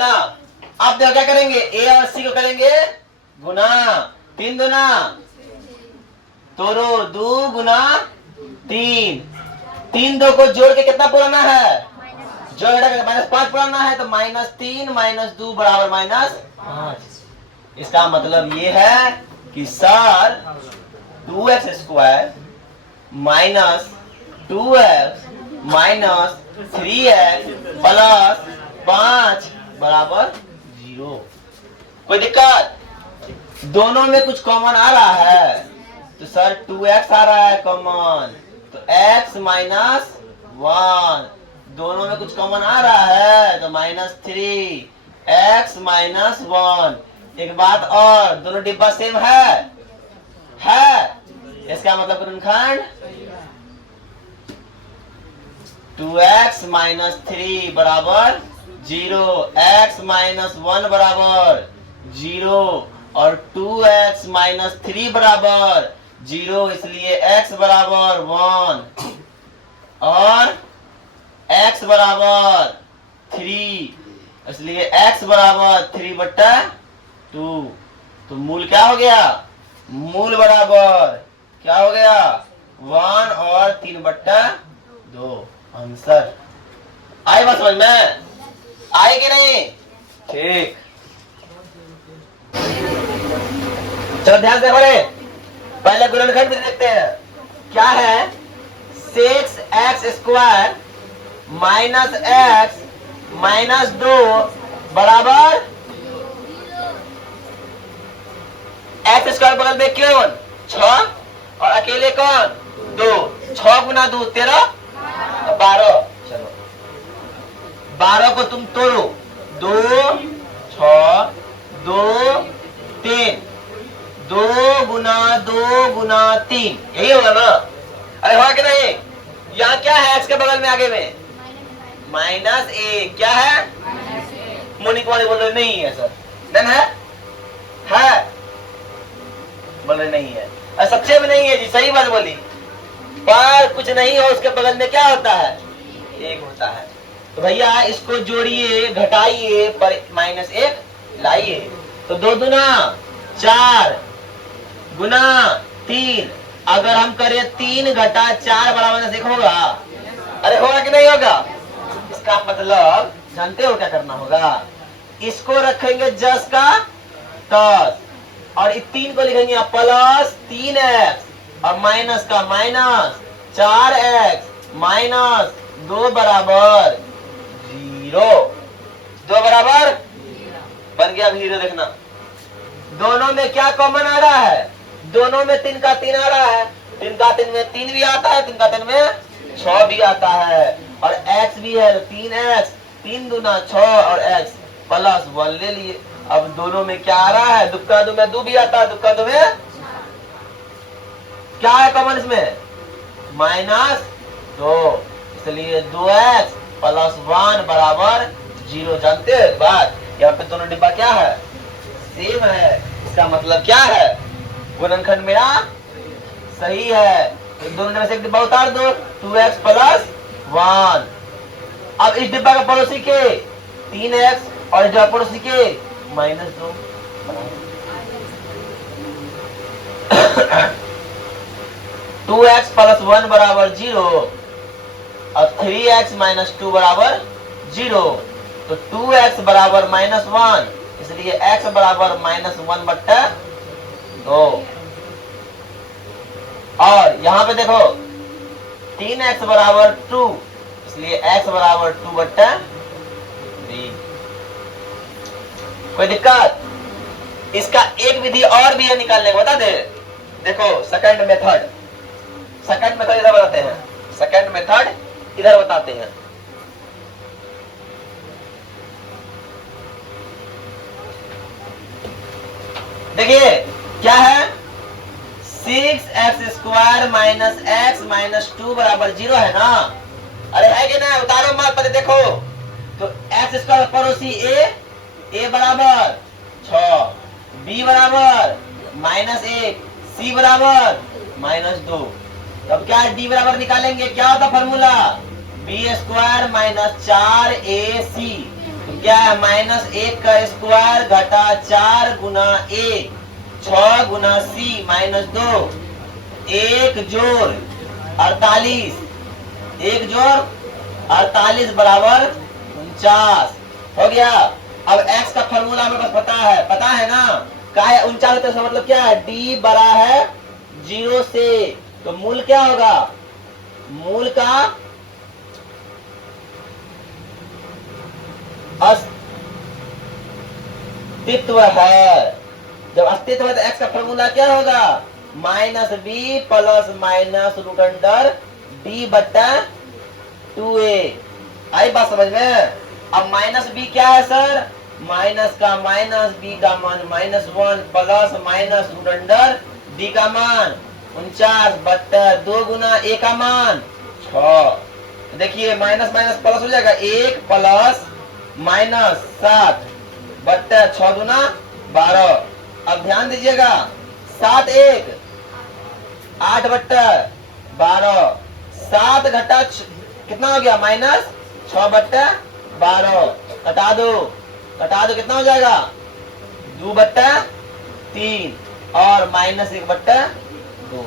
ना। अब देखो क्या करेंगे, ए और सी को करेंगे गुना, 3 दूना तोरो 2 गुना 3, 3 2 को जोड़ के कितना पुराना है, जो -5 पुराना है, तो -3 -2 बराबर -5। इसका मतलब ये है कि sir 2x² minus 2x minus 3x plus 5 बराबर 0। कोई दिक्कत? दोनों में कुछ कॉमन आ रहा है, तो सर 2x आ रहा है कॉमन, तो x माइनस 1, दोनों में कुछ कॉमन आ रहा है तो -3 x माइनस 1। एक बात और, दोनों डिब्बा सेम है, इसका मतलब गुणनखंड 2x माइनस 3 बराबर 0, x माइनस 1 बराबर 0 और 2x माइनस 3 बराबर 0, इसलिए x बराबर 1 और x बराबर 3, इसलिए x बराबर 3/2। तो मूल क्या हो गया, मूल बराबर क्या हो गया, 1 और 3/2। आंसर आई बात समझ में, आई कि नहीं? ठीक, चलो ध्यान से पढ़े, पहले गुणनखंड भी देखते हैं। क्या है, 6x² माइनस x माइनस 2 बराबर x² बगल में कौन 6 और अकेले कौन 2, 6 गुना 2 13 12। चलो 12 को तुम तोड़ो, 2 6 2 3, 2 गुना 2 गुना 3, यही होगा ना? अरे होगा कि नहीं? यहाँ क्या है, इसके बगल में आगे में -1, क्या है मोनिक वाले बोल रहे नहीं है सर, नहीं है बोल रहे नहीं है, सच्चे में नहीं है जी, सही बात बोली, पर कुछ नहीं हो उसके बगल में क्या होता है, 1 होता है। तो भैया इसको जोड़िए, घटाइए, पर -1 लाइए, तो 2 दूना 4 गुना 3, अगर हम करें 3 घटा 4 बराबर 1 होगा, अरे होगा कि नहीं होगा? इसका मतलब जानते हो क्या करना होगा, इसको रखेंगे 10 का 10 और इस 3 को लिखेंगे प्लस 3x और माइनस का माइनस 4x माइनस 2 बराबर 0, 2 बराबर बन गया 0। देखना दोनों में क्या कॉमन आ रहा है, दोनों में 3 का 3 आ रहा है, 3 का 3 में 3 भी आता है, 3 का 3 में 6 भी आता है और x भी है, तो 3x, 3 दूना 6 और x प्लस 1 ले लिए। अब दोनों में क्या आ रहा है, दुक्का 2 में 2 भी आता है, दुक्का 2 में क्या है कॉमन इसमें -2, इसलिए 2x प्लस 1 बराबर 0। जानते हो बात, यहाँ पे दोनों डिब्बा क्या है, सेम है, इसका मतलब क्या है, गुणनखंड मेरा सही है। तो दोनों में से एक डिब्बा उतार दो, 2x प्लस 1। अब इस डिब्बा का पड़ोसी के 3x और इस डिब्बा पड़ोसी के -2। 2x प्लस 1 बराबर 0 और 3x माइनस 2 बराबर 0, तो 2x बराबर -1, इसलिए x बराबर -1/2। और यहां पे देखो 3x बराबर 2, इसलिए x बराबर 2/3। कोई दिक्कत? इसका एक विधि और भी है निकालने को, बता दे। देखो सेकंड मेथड इधर बताते हैं, सेकंड मेथड इधर बताते हैं। देखिए क्या है, 6x² माइनस x माइनस 2 बराबर 0 है ना? अरे है कि ना? उतारो माल पर देखो, तो x² पड़ोसी a बराबर 6, b बराबर -1, c बराबर -2। तब क्या d बराबर निकालेंगे, क्या होता फॉर्मूला, b² माइनस 4ac। तो क्या है, -1 का स्क्वायर घटा 4 गुना 1, 6 गुना सी माइनस 2, 1 जोड़ 48, 1 जोड़ 48 बराबर 49 हो गया। अब x का फॉर्मूला हमें बस पता है ना, क्या है 49 तो मतलब क्या है, d बड़ा है 0 से, तो मूल क्या होगा, मूल का अस्तित्व है। जब अस्तित्व है तो x का फॉर्मूला क्या होगा, -b plus minus root under d बट्टा 2a। आई बात समझ में। अब -b क्या है सर, माइनस का माइनस b का मान -1 plus minus root under d का मान 49 बट्टा 2 गुना a का मान 6। देखिए माइनस माइनस प्लस हो जाएगा, 1 प्लस माइनस 7 बट्टा 6 गुना 12। अब ध्यान दीजिएगा, 7 1 8 बट्टा 12, 7 घटा कितना हो गया, -6 बट्टा 12, कटा दो कितना हो जाएगा, 2 बट्टा 3 और -1 बट्टा 2।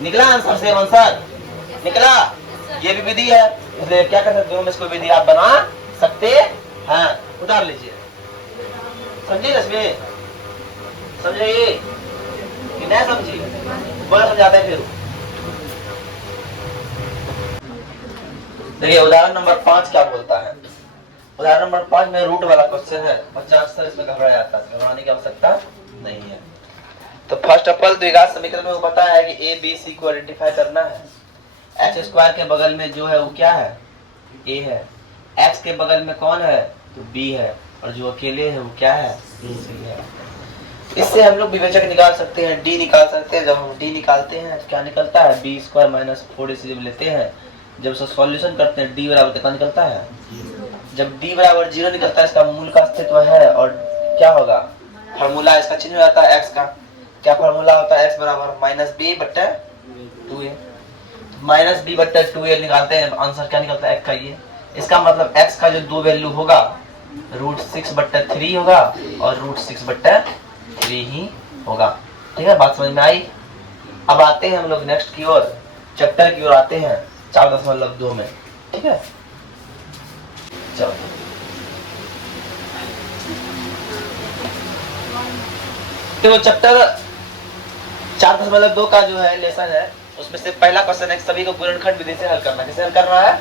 निकला आंसर, सेम आंसर निकला। ये भी विधि है, इसलिए क्या कर सकते हो, में इसको विधि आप बना सकते हैं। उतार लीजिए, समझिए इसमें, समझिए कि नहीं समझिए, बड़ा समझाते हैं। फिर देखिए उदाहरण नंबर 5 क्या बोलता है। उदाहरण नंबर 5 में रूट वाला क्वेश्चन है, बच्चा अक्सर इसमें घबरा जाता है, घबराने की आवश्यकता नहीं है। तो फर्स्ट ऑफ ऑल द्विघात समीकरण में वो पता है कि ए बी सी को आइडेंटिफाई करना है। एक्स स्क्वायर के बगल में जो है वो क्या है, ए है। एक्स के बगल में कौन है, तो बी है, और जो अकेले है वो क्या है, सी है। इससे हम लोग विवेचक निकाल सकते हैं, डी निकाल सकते हैं। जब हम डी निकालते हैं तो क्या निकलता है, बी स्क्वायर माइनस 4ac जब लेते हैं, जब उसका सॉल्यूशन करते हैं डी बराबर कितना निकलता है, जब डी बराबर 0 निकलता है इसका मूल का अस्तित्व है। और क्या होगा, फार्मूला इसका चेंज हो जाता है, एक्स का क्या फार्मूला होता है, एक्स बराबर -b बट्टा 2a। -b बट्टा 2a निकालते हैं, आंसर क्या निकलता है, एक्स का। ये इसका मतलब एक्स का जो दो वैल्यू होगा, √6 बट्टा 3 होगा और √6 बट्टा 3 ही होगा। ठीक है, बात समझ में आई। अब आते हैं हम लोग नेक्स्ट की ओर, चैप्टर की ओर आते हैं 4.2 में। ठीक है, चलो तो चैप्टर 4.2 का जो है लेसन है, उसमें से पहला क्वेश्चन है सभी को गुणनखंड विधि से हल करना। कैसे हल करना है,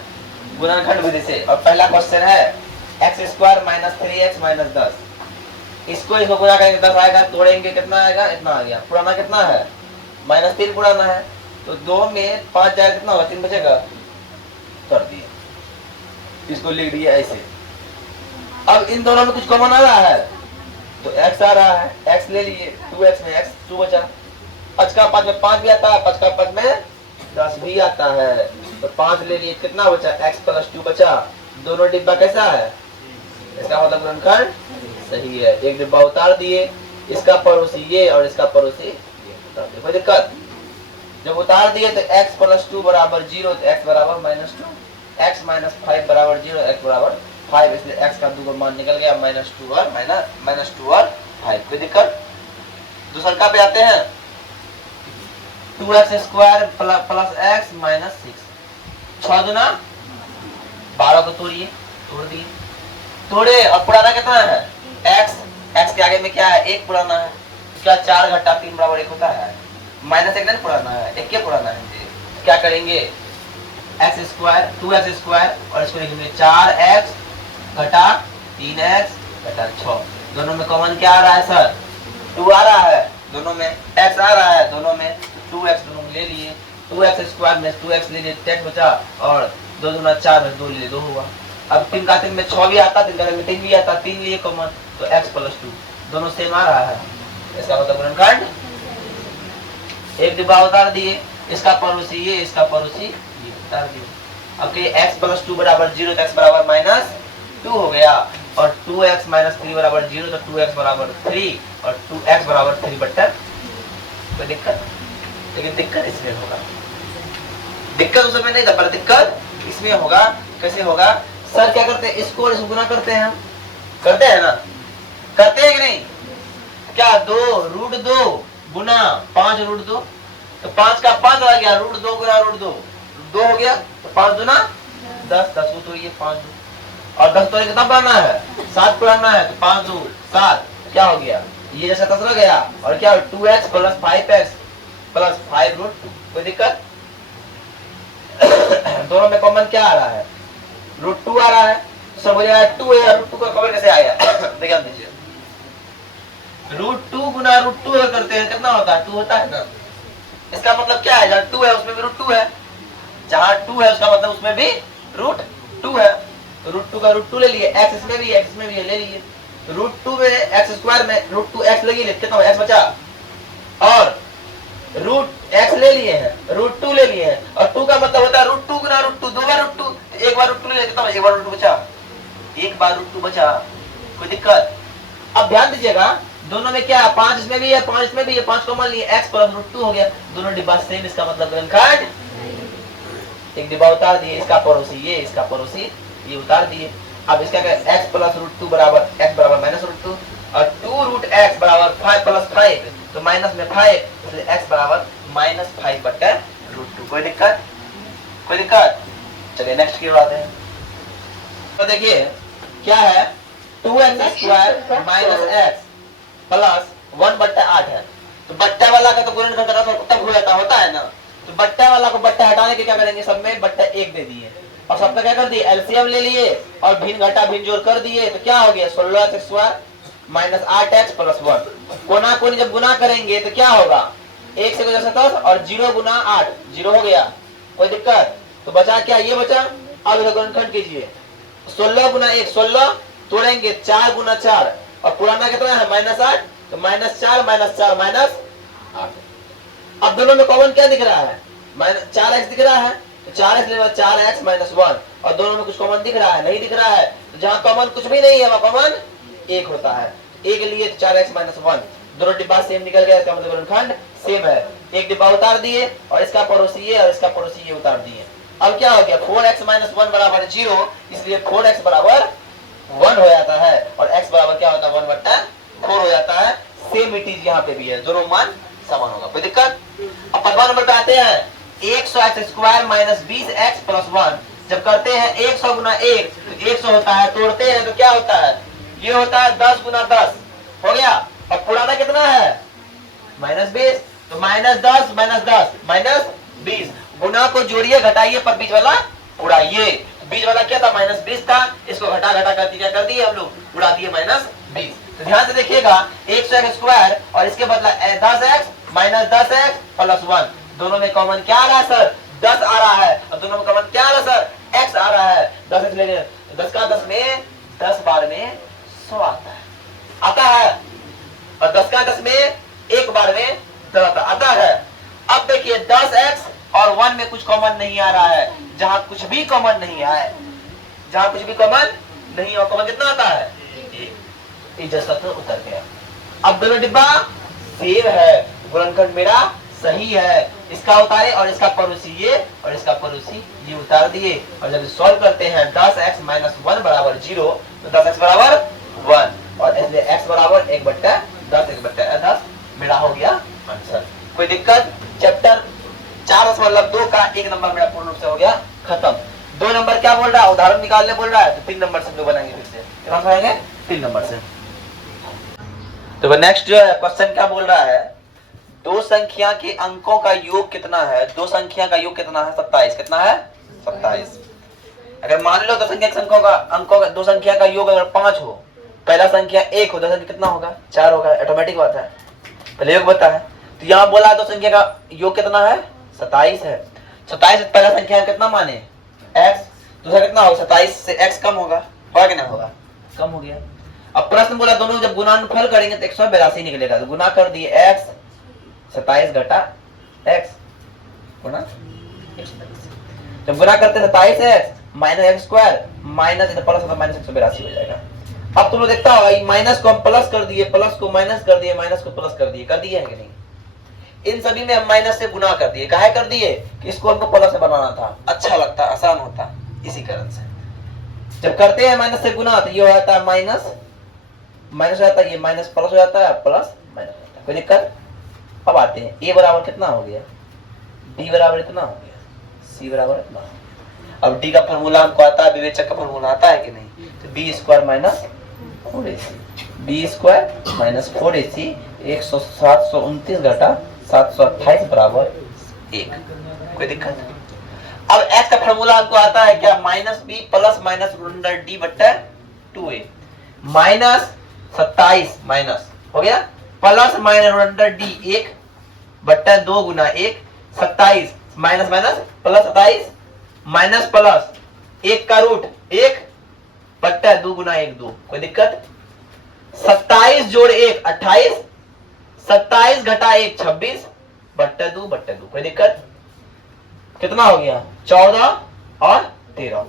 गुणनखंड विधि से। और पहला क्वेश्चन है x² - 3x - 10। इसको गुणा करेंगे 10 आएगा, तोड़ेंगे कितना आएगा, इतना आ गया। पुराना कितना है, -3 पुराना है, तो 2 में 5 जाएगा, कितना होगा, 3 बचेगा, कर दिए। इसको लिख दिया ऐसे। अब इन दोनों में कुछ कॉमन आ रहा है, तो x आ रहा है, x ले लिए, 2x में x 2 बचा। 5 का 5 में 5 भी आता है, 5 का 5 में 10 भी आता है, तो 5 ले लिए, कितना बचा, x + 2 बचा। दोनों डिब्बा कैसा है, इसका मतलब गुणनखंड सही है। एक डिब्बा उतार दिए, इसका पड़ोसी ये और इसका पड़ोसी ये उतार दिए, कोई दिक्कत। जब उतार दिए तो x + 2 बराबर 0, तो x बराबर -2, x - 5 बराबर 0, x बराबर 5, इसलिए x का 2 मान निकल गया, -2 और -5। कोई दिक्कत। दूसरा पे आते हैं, 2x² + x - 6, 6 दूना 12 को तोड़िए, तोड़ दिए, तोड़े। और पुराना कितना है, x के आगे में क्या है, 1 पुराना है, क्या 4 घटा 3 बराबर 1 होता है, -1 नहीं पुराना है, 1 क्या पुराना है। क्या करेंगे, x² 2x² और इसको लिखेंगे 4x घटा 3x घटा 6। दोनों में कॉमन क्या आ रहा है सर, 2 आ रहा है, दोनों में x आ रहा है, दोनों में 2x दोनों ले लिए, 2x² में 2x ले लिए, 10 बचा, और 2 दूना 4 में 2 ले लिए, 2 हुआ। अब 3 का 3 में 6 भी आता, 3 का 3 में 3 भी आता, 3 लिए कॉमन, तो x + 2 दोनों सेम आ रहा है। इसका मतलब गुणनखंड। एक डिब्बा उतार दिए, इसका पड़ोसी ये, इसका पड़ोसी ये, उतार दिए। अब के x + 2 बराबर 0, तो x बराबर -2 हो गया, और 2x - 3 बराबर 0, तो 2x बराबर 3 और 2x बराबर 3 बट्टा। कोई दिक्कत, लेकिन दिक्कत इसमें होगा, दिक्कत उसमें नहीं था, पर दिक्कत इसमें होगा। कैसे होगा सर, क्या करते हैं, इसको और इसको गुना करते हैं हम, करते हैं ना, करते हैं कि नहीं? क्या 2√2 गुना 5√2, तो 5 का 5 आ गया, √2 गुना √2 2 हो गया, तो 5 दूना 10, 10 को तो ये 5 और 10 तो कितना बनाना है, 7 बनाना है, तो 5 2 7, क्या हो गया ये जैसा तसरा गया। और क्या 2x प्लस 5x प्लस 5√2, कोई दिक्कत? दोनों में कॉमन क्या आ रहा है, √2 आ रहा है, सब हो जाएगा 2 है, √2 का कॉमन कैसे आया? ध्यान दीजिए, √2 गुना √2 करते हैं कितना होता है, 2 होता है ना। इसका मतलब क्या है, जहाँ 2 है उसमें भी √2 है, जहाँ 2 है उसका मतलब उसमें भी √2 है, तो √2 का √2 ले लिए, x इसमें भी x इसमें भी ले लिए, √2 में x² में √2x लगी, कितना x बचा, और √x ले लिए हैं, √2 ले लिए हैं, और 2 का मतलब होता है √2 गुना √2, 2 बार √2, एक बार √2 ले लिए, कितना एक बार √2 बचा, एक बार √2 बचा, कोई दिक्कत? अब ध्यान दीजिएगा, दोनों में क्या है, 5 इसमें भी है 5 इसमें भी है, 5 कॉमन लिए, x प्लस √2 हो गया, दोनों डिब्बा सेम, इसका मतलब गुणनखंड, एक डिब्बा उतार दिए, इसका पड़ोसी ये, इसका पड़ोसी ये उतार दिए। अब इसका क्या, x प्लस √2 बराबर x बराबर माइनस √2, और 2√x बराबर 5 प्लस 5, तो माइनस में 5, इसलिए x बराबर -5/√2, कोई दिक्कत? कोई दिक्कत? चलिए नेक्स्ट की बात है, तो देखिए क्या है, 2x² माइनस x प्लस 1/8 है, तो बट्टा वाला का तो गुणनखंड करना तब हो जाता होता है ना, तो बट्टा वाला को बट्टा हटाने के क्या करेंगे, सब में बट्टा 1 दे दिए, और सबका क्या कर दिए, एलसीएम ले लिए, और भिन्न घटा भिन्न जोड़ कर दिए, तो क्या हो गया 16x² माइनस 8x प्लस 1, कोना कोनी जब गुना करेंगे तो क्या होगा, 1 से गुना 10 और 0 गुना 8, 0 हो गया, कोई दिक्कत? तो बचा क्या, ये बचा। अब इधर गुणनखंड कीजिए, 16 गुना 1 16, तोड़ेंगे 4 गुना 4, और पुराना कितना है -8, तो -4 -4 -8। अब दोनों में कॉमन क्या दिख रहा है, 4x दिख रहा है, तो 4x लेना 4x -1, और दोनों में कुछ कॉमन दिख रहा है, नहीं दिख रहा है, तो जहां कॉमन कुछ भी नहीं है वहां कॉमन 1 होता है, 1 लिए तो 4x -1, दोनों डिब्बा सेम निकल गया, इसका मतलब गुणनखंड सेम है, एक डिब्बा उतार दिए, और इसका पड़ोसी ये और इसका पड़ोसी ये उतार दिए। अब क्या हो गया, 4x -1 बराबर 0, इसलिए 4x बराबर 1 हो जाता है, और x बराबर क्या होता है 1/4 हो जाता है, सेम इट इज यहाँ पे भी है, दोनों मान समान होगा, कोई दिक्कत? अब 5वां नंबर पे आते हैं, 100x² माइनस 20x प्लस 1, जब करते हैं 100 गुना 1 तो 100 होता है, तोड़ते हैं तो क्या होता है, ये होता है 10 गुना 10 हो गया, और पुराना कितना है -20, तो -10 -10 -20, गुना को जोड़िए घटाइए पर बीच वाला उड़ाइए, बीच वाला क्या था -20 था, इसको घटा घटा करके क्या कर दिए हम लोग, उड़ा दिए -20। तो ध्यान से देखिएगा 100x² और इसके बदला 10x माइनस 10x प्लस 1, दोनों में कॉमन क्या आ रहा है सर, 10 आ रहा है, और दोनों में कॉमन क्या आ रहा है सर, x आ रहा है, 10x लेंगे तो 10 का 10 में 10 बार में 100 आता है, और 10 का 10 में एक बार में 10 आता है। अब देखिए 10x और 1 में कुछ कॉमन नहीं आ रहा है, जहां कुछ भी कॉमन नहीं है, जहां कुछ भी कॉमन नहीं है, कॉमन कितना आता है, उतर गया। अब दोनों डिब्बा सेम है, गुणनखंड मेरा सही है, इसका उतारे और इसका पड़ोसी ये और इसका पड़ोसी ये उतार दिए, और जब सॉल्व करते हैं 10x - 1 बराबर 0, तो 10x बराबर 1, और इसलिए x बराबर 1/10 1/10 मेरा हो गया आंसर। कोई दिक्कत? चैप्टर 4 मतलब 2 का 1 नंबर मेरा पूर्ण रूप से हो गया खत्म। 2 नंबर क्या बोल रहा है, उदाहरण निकालने बोल रहा है, तो 3 नंबर से 2 बनाएंगे, फिर से कितना बनाएंगे 3 नंबर से। तो नेक्स्ट जो है क्वेश्चन क्या बोल रहा है, दो संख्या के अंकों का योग कितना है, दो संख्या का योग कितना है 27, कितना है 27। अगर मान लो दो संख्या के अंकों का दो संख्या का योग अगर 5 हो, पहला संख्या 1 हो, दो संख्या कितना होगा 4 होगा, ऑटोमेटिक बात है, पहले योग बता है। तो यहाँ बोला दो संख्या का योग कितना है 27 है, 27 पहला संख्या कितना माने x, दूसरा कितना होगा 27 से x कम होगा कि नहीं होगा, कम हो गया। अब प्रश्न बोला दोनों जब गुणनफल करेंगे तो 182 निकलेगा, तो गुना कर दिए x 27 घटा x गुना 127, जब गुना करते 27x minus x square minus plus होता माइनस 182 हो जाएगा। अब तुम लोग देखता हो माइनस को हम प्लस कर दिए, प्लस को माइनस कर दिए, माइनस को प्लस कर दिए है कि नहीं, इन सभी में हम माइनस से गुना कर दिए, काहे कर दिए कि इसको हमको प्लस से बनाना था, अच्छा लगता आसान होता, इसी कारण से जब करते हैं माइनस से गुना तो ये हो जाता है माइनस हो जाता है, ये माइनस प्लस हो जाता है, प्लस माइनस हो जाता है, कोई दिक्कत। अब आते हैं ए बराबर कितना हो गया, बी बराबर इतना हो गया, सी बराबर इतना हो गया। अब डी का फॉर्मूला हमको आता है, विवेचक का फॉर्मूला आता है कि नहीं, तो B square minus 4ac, B square minus 4ac 729 घटा 728 बराबर 1, कोई दिक्कत। अब x का फॉर्मूला हमको आता है क्या, minus B plus minus root under D बट्टा 2a, माइनस 27 माइनस हो गया plus minus root under D 1 बट्टा 2 गुना 1, 27 minus minus plus 27 minus plus 1 का रूट 1 बट्टा 2 गुना 1 2, कोई दिक्कत। 27 जोड़ 1 28, 27 घटा 1 26 बट्टा 2 बट्टा 2, कोई दिक्कत। कितना हो गया 14 और 13,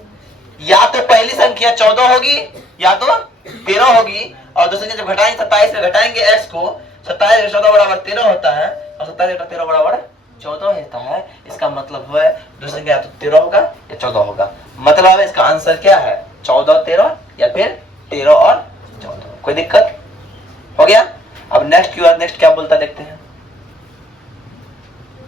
या तो पहली संख्या 14 होगी या तो 13 होगी, और दूसरी संख्या जब घटाएंगे 27 से घटाएंगे x को, 27 14 बराबर 13 होता है, और 27 13 बराबर 14 होता है। इसका मतलब है दूसरी संख्या या तो 13 होगा या 14 होगा, मतलब इसका आंसर क्या है 14 13 या फिर 13 और 14, कोई दिक्कत हो गया। अब नेक्स्ट क्या बोलता देखते हैं।